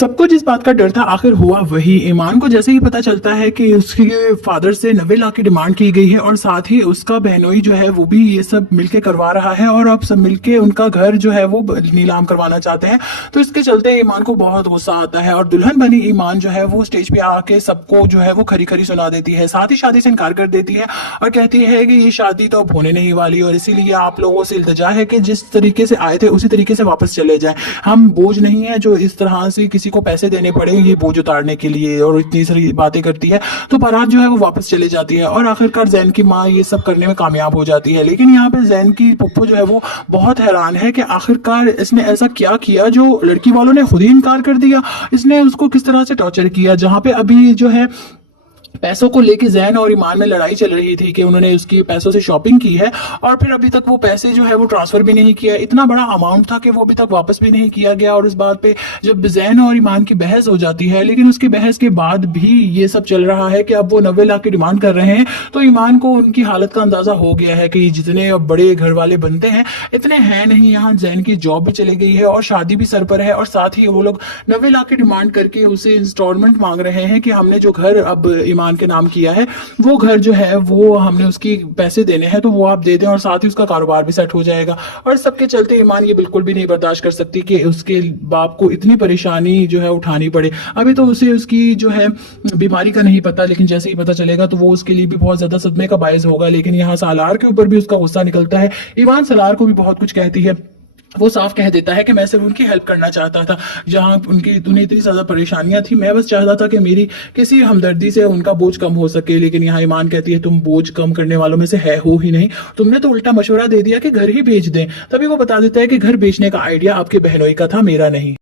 सबको जिस बात का डर था आखिर हुआ वही। ईमान को जैसे ही पता चलता है कि उसके फादर से 90 लाख की डिमांड की गई है और साथ ही उसका बहनोई जो है वो भी ये सब मिलके करवा रहा है और अब सब मिलके उनका घर जो है वो नीलाम करवाना चाहते हैं, तो इसके चलते ईमान को बहुत गुस्सा आता है और दुल्हन बनी ईमान जो है वो स्टेज पे आके सबको जो है वो खरी खरी सुना देती है, साथ ही शादी से इनकार कर देती है और कहती है कि ये शादी तो अब होने नहीं वाली और इसीलिए आप लोगों से इल्तजा है कि जिस तरीके से आए थे उसी तरीके से वापस चले जाएं। हम बोझ नहीं है जो इस तरह से किसी को पैसे देने पड़े ये बोझ उतारने के लिए, और इतनी सारी बातें करती है। तो बारात जो है वो वापस चले जाती है और आखिरकार जैन की माँ ये सब करने में कामयाब हो जाती है। लेकिन यहाँ पे जैन की पप्पू जो है वो बहुत हैरान है कि आखिरकार इसने ऐसा क्या किया जो लड़की वालों ने खुद ही इनकार कर दिया। इसने उसको किस तरह से टॉर्चर किया, जहाँ पे अभी जो है पैसों को लेके जैन और ईमान में लड़ाई चल रही थी कि उन्होंने उसकी पैसों से शॉपिंग की है और फिर अभी तक वो पैसे जो है वो ट्रांसफर भी नहीं किया। इतना बड़ा अमाउंट था कि वो अभी तक वापस भी नहीं किया गया। और इस बात पे जब जैन और ईमान की बहस हो जाती है, लेकिन उसकी बहस के बाद भी ये सब चल रहा है कि अब वो 90 लाख की डिमांड कर रहे हैं, तो ईमान को उनकी हालत का अंदाजा हो गया है कि जितने बड़े घर वाले बनते हैं इतने हैं नहीं। यहाँ जैन की जॉब भी चली गई है और शादी भी सर पर है और साथ ही वो लोग 90 लाख की डिमांड करके उसे इंस्टॉलमेंट मांग रहे हैं कि हमने जो घर अब ईमान के नाम किया है वो घर जो है वो हमने उसकी पैसे देने हैं तो वो आप दे दें और साथ ही उसका कारोबार भी सेट हो जाएगा। और सबके चलते ईमान ये बिल्कुल भी नहीं बर्दाश्त कर सकती कि उसके बाप को इतनी परेशानी जो है उठानी पड़े। अभी तो उसे उसकी जो है बीमारी का नहीं पता, लेकिन जैसे ही पता चलेगा तो वो उसके लिए भी बहुत ज्यादा सदमे का बायस होगा। लेकिन यहाँ सालार के ऊपर भी उसका गुस्सा निकलता है। ईमान सालार को भी बहुत कुछ कहती है। वो साफ कह देता है कि मैं सिर्फ उनकी हेल्प करना चाहता था, जहां उन्हें इतनी ज्यादा परेशानियां थी, मैं बस चाहता था कि मेरी किसी हमदर्दी से उनका बोझ कम हो सके। लेकिन यहाँ ईमान कहती है तुम बोझ कम करने वालों में से है हो ही नहीं, तुमने तो उल्टा मशवरा दे दिया कि घर ही बेच दें। तभी वो बता देता है कि घर बेचने का आइडिया आपके बहनोई का था, मेरा नहीं।